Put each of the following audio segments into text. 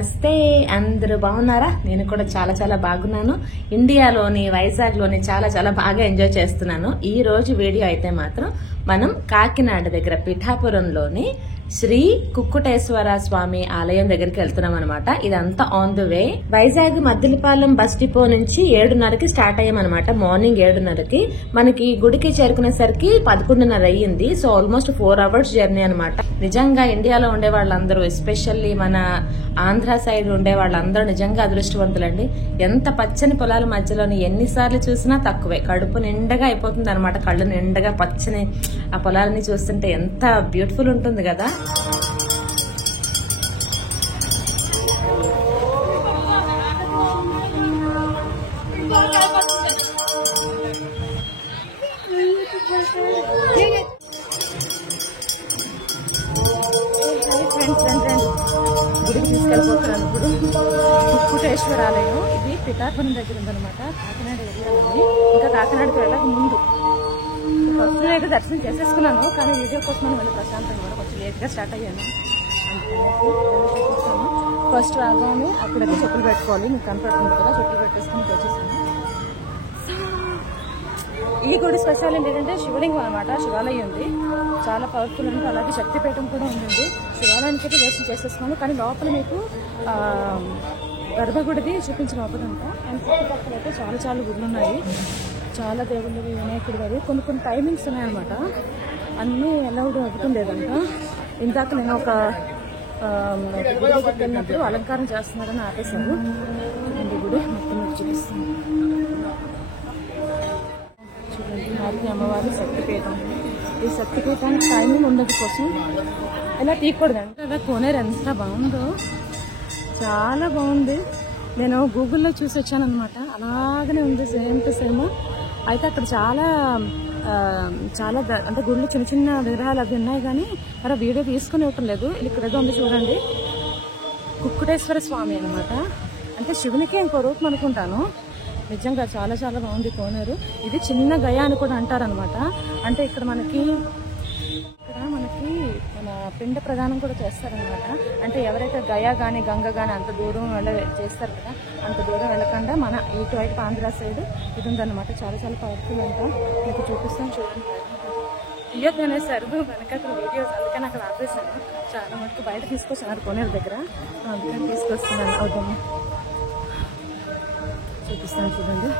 నమస్తే, అందరూ బాగున్నారా? నేను కూడా చాలా చాలా బాగున్నాను. ఇండియాలోని వైజాగ్ లోని చాలా బాగా ఎంజాయ్ చేస్తున్నాను. ఈ రోజు వీడియో అయితే మాత్రం మనం కాకినాడ దగ్గర పిఠాపురంలోని శ్రీ కుక్కుటేశ్వర స్వామి ఆలయం దగ్గరికి వెళ్తున్నాం అనమాట. ఇదంతా on the way. Vizag Maddilapalem bus depot నుంచి 7:30కి స్టార్ట్ అయ్యామన్నమాట. మార్నింగ్ 7:30కి మనకి గుడికి చేరుకునేసరికి 11:30 అయ్యింది. సో ఆల్మోస్ట్ 4 hours జర్నీ అనమాట. నిజంగా ఇండియాలో ఉండే వాళ్ళందరూ, ఎస్పెషల్లీ మన ఆంధ్ర సైడ్ ఉండే వాళ్ళందరూ నిజంగా అదృష్టవంతులండి. ఎంత పచ్చని పొలాల మధ్యలోని ఎన్నిసార్లు చూసినా తక్కువే. కడుపు నిండగా అయిపోతుంది అనమాట. కళ్ళు నిండగా పచ్చని ఆ పొలాలని చూస్తుంటే ఎంత బ్యూటిఫుల్ ఉంటుంది కదా. గుడికి తీసుకెళ్ళిపోతున్నాను ఇప్పుడు. కుక్కుటేశ్వర ఆలయం ఇది పిఠాపురం దగ్గర ఉందనమాట. కాకినాడ ఏరియాలోని. ఇంకా కాకినాడకి వెళ్ళక ముందు ఫస్ట్ అయితే దర్శనం చేసేసుకున్నాను, కానీ వీడియో కోసం మళ్ళీ ప్రశాంతంగా కూడా కొంచెం లేట్గా స్టార్ట్ అయ్యాను. ఫస్ట్ రాగానే అక్కడైతే చెప్పులు పెట్టుకోవాలి. మీకు కనపడుతుంది కదా, చెప్పులు పెట్టేసుకుని వచ్చేసాను. ఈ గుడి స్పెషల్ ఏంటంటే శివలింగం అనమాట. శివాలయం ఉంది, చాలా పవర్ఫుల్ ఉంది. అలాగే శక్తిపీఠం కూడా ఉంది. శివాలయానికి అయితే దర్శనం చేసేసుకున్నాను, కానీ లోపల మీకు గర్భగుడిది చూపించిన అవ్వదంట. అండ్ చుట్టుపక్కల అయితే చాలా గుడులు ఉన్నాయి. చాలా దేవుళ్ళు, వినాయకుడు గారు కొన్ని టైమింగ్స్ ఉన్నాయన్నమాట. అన్నీ అలౌడ్ అవ్వటం లేదంట. ఇందాక నేను ఒక గుడి దగ్గరికి వెళ్ళినప్పుడు అలంకారం చేస్తున్నారని ఆపేశాను. ఈ గుడి మొత్తం మీకు చూపిస్తాను చూడండి. మారుతి అమ్మవారి శక్తిపీఠం. ఈ శక్తిపీఠానికి టైమింగ్ ఉండదు కోసం ఇలా తీయకూడదండి. అలా కోనేరు ఎంత బాగుందో, చాలా బాగుంది. నేను గూగుల్లో చూసి వచ్చాను అనమాట. అలాగనే ఉంది, సేమ్ టు సేమ్. అయితే అక్కడ చాలా అంటే గుళ్ళు చిన్న విగ్రహాలు అవి ఉన్నాయి, కానీ మరి వీడియో తీసుకుని ఇవ్వటం లేదు. ఇక్కడ ఏదో ఉంది చూడండి, కుక్కుటేశ్వర స్వామి అనమాట. అంటే శివునికి ఇంకో రూపం అనుకుంటాను. నిజంగా చాలా బాగుంది కోనేరు. ఇది చిన్న గయా అని కూడా అంటారనమాట. అంటే ఇక్కడ మనకి మన పిండ ప్రదానం కూడా చేస్తారనమాట. అంటే ఎవరైతే గయా కానీ గంగ కానీ అంత దూరం చేస్తారు కదా, అంత దూరం వెళ్ళకుండా మన ఇటువైపు ఆంధ్ర సైడ్ ఇది ఉందన్నమాట. చాలా పవర్ఫుల్ అంట. మీకు చూపిస్తాను చూడండి. ఇయ్యొద్దు అనేసారు వెనక వీడియోస్, అందుకని అక్కడ ఆపేసాను. చాలా మటుకు బయట తీసుకొచ్చాను కోనేరు దగ్గర, అందుకని తీసుకొస్తున్నాను. అవుతాము చూపిస్తాను చూడండి.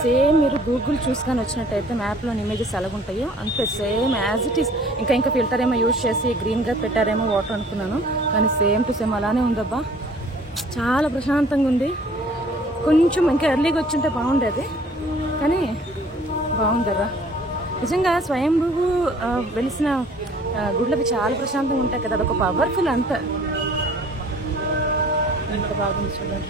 సేమ్ మీరు గూగుల్ చూసుకొని వచ్చినట్టయితే మ్యాప్లో ఇమేజెస్ ఎలాగుంటాయో అంతే సేమ్ యాజ్ ఇట్ ఈస్. ఇంకా ఫిల్టర్ ఏమో యూజ్ చేసి గ్రీన్గా పెట్టారేమో వాటర్ అనుకున్నాను, కానీ సేమ్ టు సేమ్ అలానే ఉందబ్బా. చాలా ప్రశాంతంగా ఉంది. కొంచెం ఇంకా ఎర్లీగా వచ్చింటే బాగుండేది, కానీ బాగుందరా. నిజంగా స్వయంభూ వెలిసిన గుడ్లకి చాలా ప్రశాంతంగా ఉంటాయి కదా, అదొక పవర్ఫుల్ అంత. ఎంత బాగుంది చూడండి.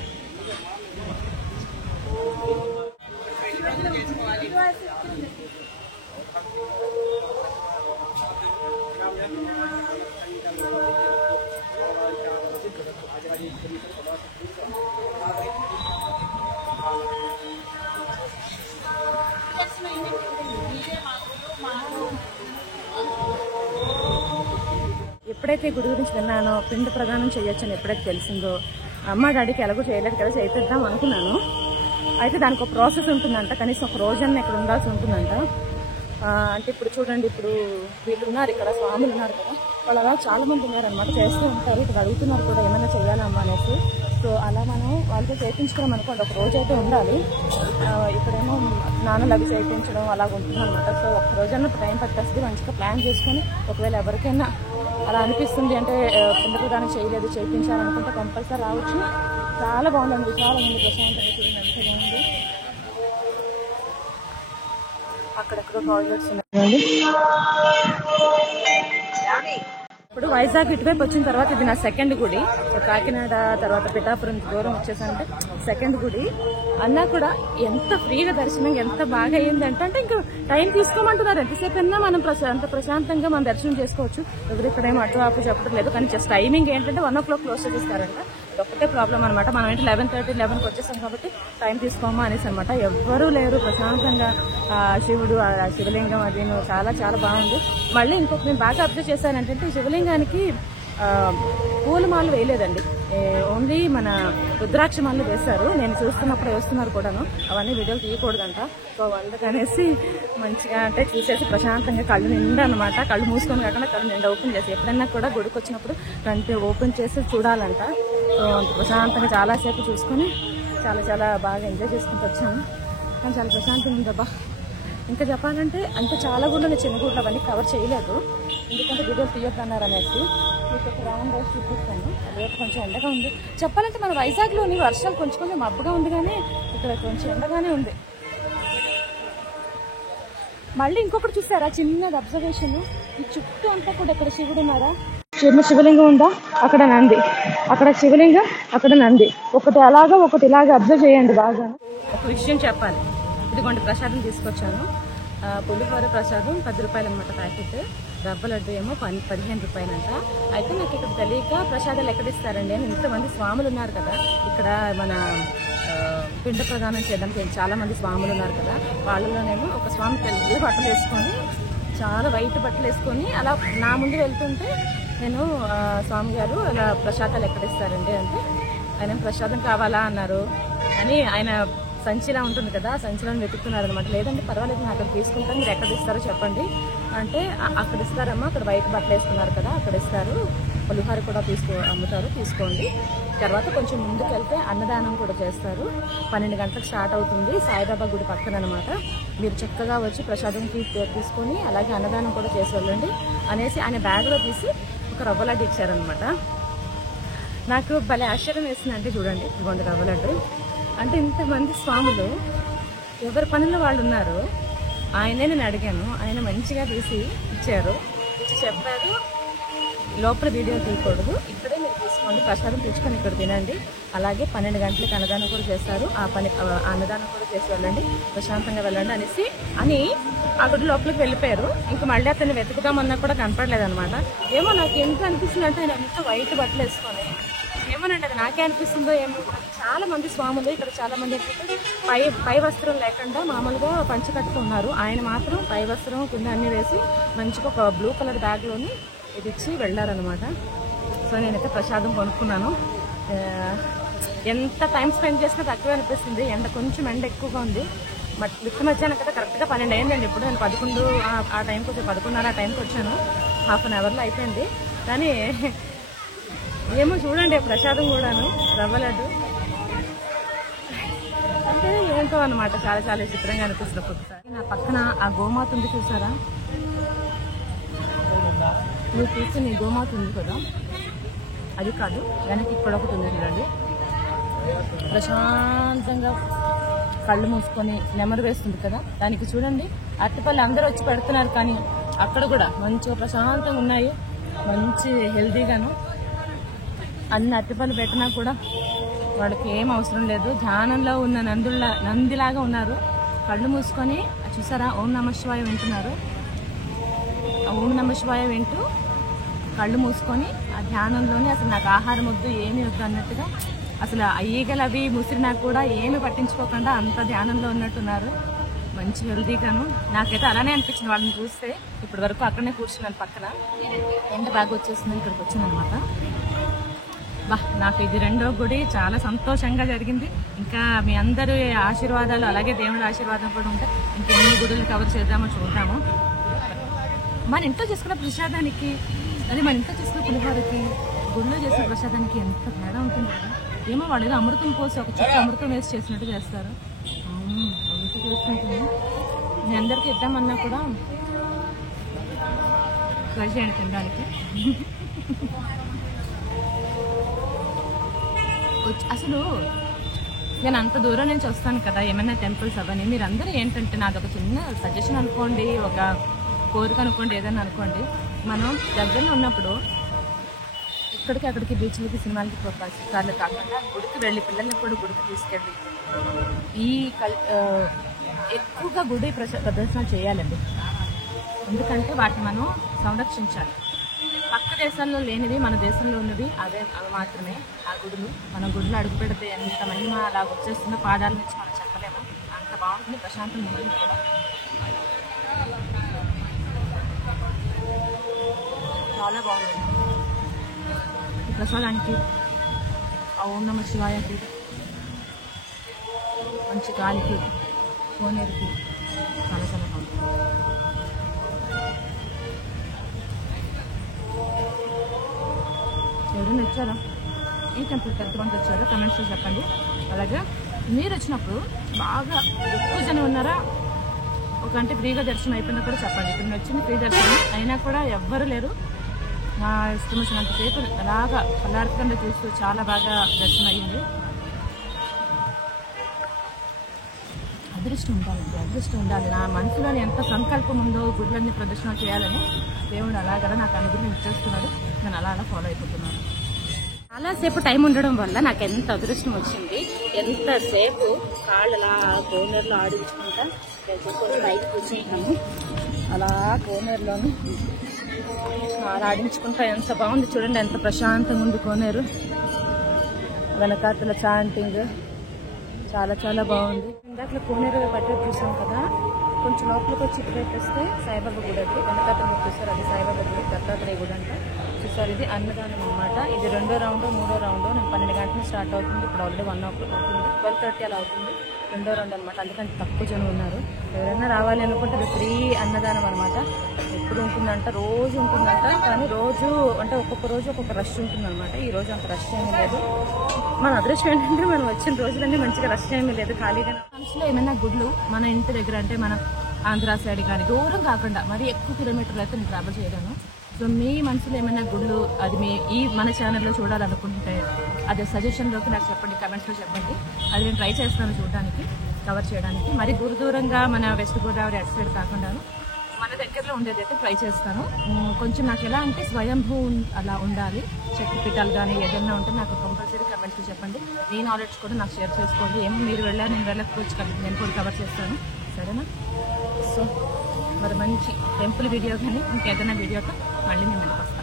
ఎప్పుడైతే గుడి గురించి విన్నానో, పిండ ప్రదానం చేయొచ్చని ఎప్పుడైతే తెలిసిందో, అమ్మ డాడీకి ఎలాగో చేయలేదు కదా, చేద్దాం అనుకున్నాను. అయితే దానికి ఒక ప్రాసెస్ ఉంటుందంట. కనీసం ఒక రోజన్నా ఇక్కడ ఉండాల్సి ఉంటుందంట. అంటే ఇప్పుడు చూడండి, ఇప్పుడు వీళ్ళు ఉన్నారు ఇక్కడ, స్వాములు ఉన్నారు కదా, వాళ్ళు అలా చాలా మంది ఉన్నారనమాట. చేస్తూ ఉంటారు. ఇక్కడ అడుగుతున్నారు కూడా ఏమైనా చేయాలమ్మా అనేసి. సో అలా మనం వాళ్ళతో చేయించుకున్నాం అనుకోండి, ఒక రోజు అయితే ఉండాలి. ఇక్కడేమో స్నానాలు అవి చేయించడం అలాగ ఉంటుంది అనమాట. సో ఒక రోజన్నా టైం పట్టేస్తుంది. మంచిగా ప్లాన్ చేసుకొని ఒకవేళ ఎవరికైనా అలా అనిపిస్తుంది అంటే పిండ ప్రదానం చేయలేదు, చేయించాలనుకుంటే కంపల్సరీ రావచ్చు. చాలా బాగుందండి, చాలా మంది ప్రశాంతంగా ఉంది. అక్కడెక్కడో టాయిలెట్స్ ఉన్నాయండి. ఇప్పుడు వైజాగ్ ఇటువైపు వచ్చిన తర్వాత ఇది నా సెకండ్ గుడి. కాకినాడ తర్వాత పిఠాపురం దూరం వచ్చేసంటే సెకండ్ గుడి. అన్నా కూడా ఎంత ఫ్రీగా దర్శనం, ఎంత బాగా అయ్యిందంటే ఇంకా టైం తీసుకోమంటున్నారు. ఎంతసేపు అయినా మనం అంత ప్రశాంతంగా మనం దర్శనం చేసుకోవచ్చు. ఎవరు ఇక్కడేమో అటు ఆపు చెప్పడం లేదు, కానీ జస్ట్ టైమింగ్ ఏంటంటే 1 o'clock క్లోజ్ చేస్తారంట. ఒకటే ప్రాబ్లం అనమాట. మనం ఏంటి 11:30, 11కి వచ్చేసాం కాబట్టి టైం తీసుకోమా అనేసి అనమాట. ఎవ్వరూ లేరు, ప్రశాంతంగా శివుడు, శివలింగం అది చాలా బాగుంది. మళ్ళీ ఇంకొక నేను బాగా అబ్జర్వ్ చేశానంటే శివలింగానికి పూల మాలు వేయలేదండి, ఓన్లీ మన రుద్రాక్ష మాలు వేశారు. నేను చూస్తున్నప్పుడు వేస్తున్నారు కూడాను, అవన్నీ వీడియోలు తీయకూడదంట. సో అందుకనేసి మంచిగా అంటే చూసేసి ప్రశాంతంగా కళ్ళు నిండా అనమాట, కళ్ళు మూసుకొని కాకుండా కళ్ళు నిండా ఓపెన్ చేసి, ఎప్పుడైనా కూడా గుడికి వచ్చినప్పుడు కంటి ఓపెన్ చేసి చూడాలంట. సో ప్రశాంతంగా చాలాసేపు చూసుకొని చాలా చాలా బాగా ఎంజాయ్ చేసుకుంటూ వచ్చాను. కానీ చాలా ప్రశాంతంగా ఉందబ్బా. ఇంకా చెప్పాలంటే అంటే చాలా గుళ్ళు చిన్న గుళ్ళు అవన్నీ కవర్ చేయలేదు, ఎందుకంటే వీడియోలు తీయొద్దన్నారు అనేసి. మీకు ఒక రౌండ్ వేసి చూపిస్తాను. రేపు కొంచెం ఎండగా ఉంది. చెప్పాలంటే మన వైజాగ్లోని వర్షాలు కొంచెం కొంచెం మబ్బుగా ఉంది, కానీ ఇక్కడ కొంచెం ఎండగానే ఉంది. మళ్ళీ ఇంకొకటి చూసారా చిన్నది అబ్జర్వేషన్, ఈ చుట్టూ అంతా కూడా ఇక్కడ శివుడు ఉన్నారా, చిన్న శివలింగం ఉందా, అక్కడ నంది, అక్కడ శివలింగం, అక్కడ నంది, ఒకటి అలాగా ఒకటి ఇలాగా అబ్జర్వ్ చేయండి బాగా. ఒక విషయం చెప్పాలి, ఇదిగోండి ప్రసాదం తీసుకొచ్చాను. పులిహోర ప్రసాదం 10 రూపాయలు అనమాట ప్యాకెట్, రవ్వ లడ్డు ఏమో 15 రూపాయలంట. అయితే నాకు ఇక్కడ తెలియక ప్రసాదాలు ఎక్కడ ఇస్తారండి అని, ఇంతమంది స్వాములు ఉన్నారు కదా ఇక్కడ, మన పిండ ప్రదానం చేయడానికి చాలా మంది స్వాములు ఉన్నారు కదా, వాళ్ళలోనేమో ఒక స్వామి తెల్ల బట్టలు వేసుకొని, చాలా వైట్ బట్టలు వేసుకొని అలా నా ముందు వెళ్తుంటే నేను స్వామి గారు అలా ప్రసాదాలు ఎక్కడ ఇస్తారండి అంటే, ఆయన ప్రసాదం కావాలా అన్నారు అని, ఆయన సంచిలా ఉంటుంది కదా, సంచిలో వెతుకుతున్నారు అనమాట. లేదంటే పర్వాలేదు నేను అక్కడ తీసుకుంటాను, మీరు ఎక్కడ ఇస్తారో చెప్పండి అంటే, అక్కడ ఇస్తారమ్మా, అక్కడ వైట్ బట్టలు వేసుకున్నారు కదా అక్కడ ఇస్తారు, పులిహోర కూడా అమ్ముతారు తీసుకోండి. తర్వాత కొంచెం ముందుకు వెళ్తే అన్నదానం కూడా చేస్తారు, 12 గంటలకు స్టార్ట్ అవుతుంది, సాయిబాబా గుడి పక్కన అనమాట. మీరు చక్కగా వచ్చి ప్రసాదం తీసుకొని అలాగే అన్నదానం కూడా చేసి వెళ్ళండి అనేసి ఆయన బ్యాగ్లో తీసి ఒక రవ్వ లడ్డు ఇచ్చారనమాట. నాకు భలే ఆశ్చర్యం వేసిందంటే చూడండి, ఇదిగోండి రవ్వ లడ్డు. అంటే ఇంతమంది స్వాములు ఎవరి పనుల్లో వాళ్ళు ఉన్నారు. ఆయనే నేను అడిగాను, ఆయన మంచిగా తీసి ఇచ్చారు, ఇచ్చి చెప్పారు లోపల వీడియో తీయకూడదు, ఇక్కడే మీరు తీసుకోండి, ప్రసాదం తెచ్చుకొని ఇక్కడ తినండి, అలాగే 12 గంటలకు అన్నదానం కూడా చేస్తారు, అన్నదానం కూడా చేసి వెళ్ళండి, ప్రశాంతంగా వెళ్ళండి అనేసి అని ఆ గుడి లోపలికి వెళ్ళిపోయారు. ఇంకా మళ్ళీ అతన్ని వెతుకుదామన్నా కూడా కనపడలేదు అనమాట. ఏమో నాకు ఎంత అనిపిస్తుంది అంటే, ఆయన ఎంత వైట్ బట్టలు వేసుకొని, ఏమోనండి అది నాకే అనిపిస్తుందో ఏమో. చాలా మంది స్వాములు ఇక్కడ, చాలా మంది పై వస్త్రం లేకుండా మామూలుగా పంచి కట్టుకున్నారు, ఆయన మాత్రం పై వస్త్రం కింద అన్ని వేసి మంచిగా ఒక బ్లూ కలర్ బ్యాగ్లోని ఇది ఇచ్చి వెళ్ళారనమాట. సో నేనైతే ప్రసాదం కొనుక్కున్నాను. ఎంత టైం స్పెండ్ చేసినా తక్కువ అనిపిస్తుంది, కొంచెం ఎండ ఎక్కువగా ఉంది. మిట్ట మధ్యాహ్నం కదా కరెక్ట్గా 12 అయిందండి. ఇప్పుడు నేను 11 ఆ టైంకి వచ్చి 11:30 ఆ టైంకి వచ్చాను, హాఫ్ అన్ అవర్లో అయిపోయింది. కానీ ఏమో చూడండి ప్రసాదం కూడాను రవ్వ లడ్డు అంటే ఏంటో అనమాట, చాలా చాలా చిత్రంగా అనిపిస్తుంది ఒక్కొక్కసారి. నా పక్కన ఆ గోమాత ఉంది చూసారా, మీరు చూస్తే నీ గోమాత ఉంది కదా, అది కాదు వెనక్కి ఇక్కడ ఒకటి ఉంది చూడండి. ప్రశాంతంగా కళ్ళు మూసుకొని నెమరు వేస్తుంది కదా, దానికి చూడండి అరటిపళ్ళు అందరూ వచ్చి పెడుతున్నారు, కానీ అక్కడ కూడా మంచిగా ప్రశాంతంగా ఉన్నాయి, మంచి హెల్తీగాను. అన్ని అరటిపళ్ళు పెట్టినా కూడా వాళ్ళకి ఏం అవసరం లేదు, ధ్యానంలో ఉన్న నందిలాగా ఉన్నారు. కళ్ళు మూసుకొని చూసారా ఓం నమః శివాయ వింటున్నారు, ఓం నమః శివాయ వింటూ కళ్ళు మూసుకొని ఆ ధ్యానంలోనే అసలు నాకు ఆహారం వద్దు ఏమీ వద్దు అన్నట్టుగా, అసలు ఈగలు అవి ముసిరినా కూడా ఏమి పట్టించుకోకుండా అంత ధ్యానంలో ఉన్నట్టున్నారు, మంచి హెల్తీగాను. నాకైతే అలానే అనిపించింది వాళ్ళని చూస్తే. ఇప్పటి వరకు అక్కడనే కూర్చున్నాను పక్కన, ఎండ బాగా వచ్చేసింది, ఇక్కడికి వచ్చాను అనమాట. నాకు ఇది 2వ గుడి, చాలా సంతోషంగా జరిగింది. ఇంకా మీ అందరి ఆశీర్వాదాలు అలాగే దేవుడి ఆశీర్వాదం కూడా ఉంటే ఇంకెన్ని గుడులు కవర్ చేద్దామో చూద్దాము. మన ఇంట్లో చేసుకున్న ప్రసాదానికి, అది మన ఇంట్లో చేసుకున్న పులిహోరకి, గుడిలో చేసిన ప్రసాదానికి ఎంత తేడా ఉంటుంది కదా. ఏమో వాళ్ళు ఏదో అమృతం పోసి ఒక చుట్టూ అమృతం వేసి చేసినట్టు చేస్తారు, అంత చేసుకుంటుంది. మీ అందరికీ ఇద్దామన్నా కూడా ట్రై చేయండి తినడానికి. అసలు నేను అంత దూరం నుంచి వస్తాను కదా ఏమైనా టెంపుల్స్ అవన్నీ, మీరందరూ ఏంటంటే నాది ఒక చిన్న సజెషన్ అనుకోండి, ఒక కోరిక అనుకోండి, ఏదైనా అనుకోండి. మనం దగ్గరలో ఉన్నప్పుడు ఇక్కడికి అక్కడికి బీచ్లకి సినిమాలకి సార్లు కాకుండా గుడికి వెళ్ళి పిల్లల్ని కూడా గుడికి తీసుకెళ్ళి ఎక్కువగా గుడి ప్రదర్శన చేయాలండి. ఎందుకంటే వాటిని మనం సంరక్షించాలి. పక్క దేశాల్లో లేనివి మన దేశంలో ఉన్నవి అవి మాత్రమే ఆ గుడులు. మన గుడిలో అడుగు పెడితే ఎంత మహిమ అలా వచ్చేస్తున్న పాదాల నుంచి మనం చెప్పలేము, అంత బాగుంటుంది. ప్రశాంతం ఉంటుంది కూడా, చాలా బాగుంటుంది. ప్రసాదానికి, ఓం నమ శివాయకి, మంచి గాలికి, కోనేరుకి చాలా చాలా బాగుంది. ఎవరైనా వచ్చారా ఈ టెంపుల్కి? ఎంతమంది వచ్చారో కమెంట్స్లో చెప్పండి. అలాగే మీరు వచ్చినప్పుడు బాగా ఎక్కువ జనం ఉన్నారా, ఒక అంటే ఫ్రీగా దర్శనం అయిపోయినా కూడా చెప్పండి. ఇప్పుడు వచ్చింది ఫ్రీ దర్శనం అయినా కూడా ఎవ్వరు లేరు. నా ఇష్టం వచ్చినంత సేపు అలాగా కళ్ళార్పకుండా చూస్తూ చాలా బాగా దర్శనం అయ్యింది. అదృష్టం ఉండాలండి, అదృష్టం ఉండాలి. నా మనసులో ఎంత సంకల్పం ఉందో గుడ్లన్నీ ప్రదర్శన చేయాలని దేవుడు అలాగలా నాకు అనుగ్రహం ఇచ్చేస్తున్నాడు. నేను అలా అలా ఫాలో అయిపోతున్నాను. చాలాసేపు టైం ఉండడం వల్ల నాకు ఎంత అదృష్టం వచ్చింది. ఎంతసేపు కాళ్ళు అలా కోనేరులో ఆడించుకుంటా పైకి కూర్చుంటాను. అలా కోనేరులోని అలా ఆడించుకుంటా ఎంత బాగుంది చూడండి, ఎంత ప్రశాంతంగా ఉంది కోనేరు. వెనకాతల చాంటింగ్ చాలా చాలా బాగుంది. ఇందాక కోనేరు పట్టేది చూసాం కదా, కొంచెం లోపలికి వచ్చి ఇటువైపు వస్తే సాయిబాబా గుడి. అది వెనకాతల మీరు చూసారు, అది సాయిబాబా గుడి, దత్తాత్రేయ గుడి అంట. చూసారు, ఇది అన్నదానం అనమాట. ఇది 2వ రౌండ్ 3వ రౌండ్. నేను 12 గంటలకు స్టార్ట్ అవుతుంది. ఇప్పుడు ఆల్రెడీ 1 o'clock అవుతుంది, 12:30 అలా అవుతుంది. 2వ రౌండ్ అనమాట. అందుకని తక్కువ జనం ఉన్నారు. ఎవరైనా రావాలి అనుకుంటే అది ఫ్రీ అన్నదానం అనమాట. ఎప్పుడు ఉంటుందంట, రోజు ఉంటుందంట. కానీ రోజు అంటే ఒక్కొక్క రోజు ఒక్కొక్క రష్ ఉంటుంది అనమాట. ఈ రోజు అంత రష్ ఏమీ లేదు. మన అదృష్టం ఏంటంటే మనం వచ్చిన రోజులన్నీ మంచిగా రష్ ఏమీ లేదు, ఖాళీగా. మనసులో ఏమైనా గుడ్లు మన ఇంటి దగ్గర అంటే మన ఆంధ్ర సైడ్ కానీ దూరం కాకుండా మరి ఎక్కువ కిలోమీటర్లు అయితే నేను ట్రావెల్ చేయలేను. సో మీ మనసులో ఏమైనా గుళ్ళు అది ఈ మన ఛానల్లో చూడాలనుకుంటే అది సజెషన్లోకి నాకు చెప్పండి, కమెంట్స్లో చెప్పండి. అది నేను ట్రై చేస్తాను చూడడానికి, కవర్ చేయడానికి. మరి దూరంగా మన వెస్ట్ గోదావరి అటు సైడ్ కాకుండాను మన దగ్గరలో ఉండేది అయితే ట్రై చేస్తాను. కొంచెం నాకు ఎలా అంటే స్వయంభూ అలా ఉండాలి. శక్తిపీఠాలు కానీ ఏదైనా ఉంటే నాకు కంపల్సరీ కమెంట్స్లో చెప్పండి. మీ నాలెడ్జ్ కూడా నాకు షేర్ చేసుకోండి. ఏమో మీరు వెళ్ళారు, నేను వెళ్ళకపోవచ్చు కదా, నేను కూడా కవర్ చేస్తాను. సరేనా? సో మరి మంచి టెంపుల్ వీడియో కానీ ఇంకేదైనా వీడియోతో మళ్ళీ నేను వెళ్ళిపోతాను.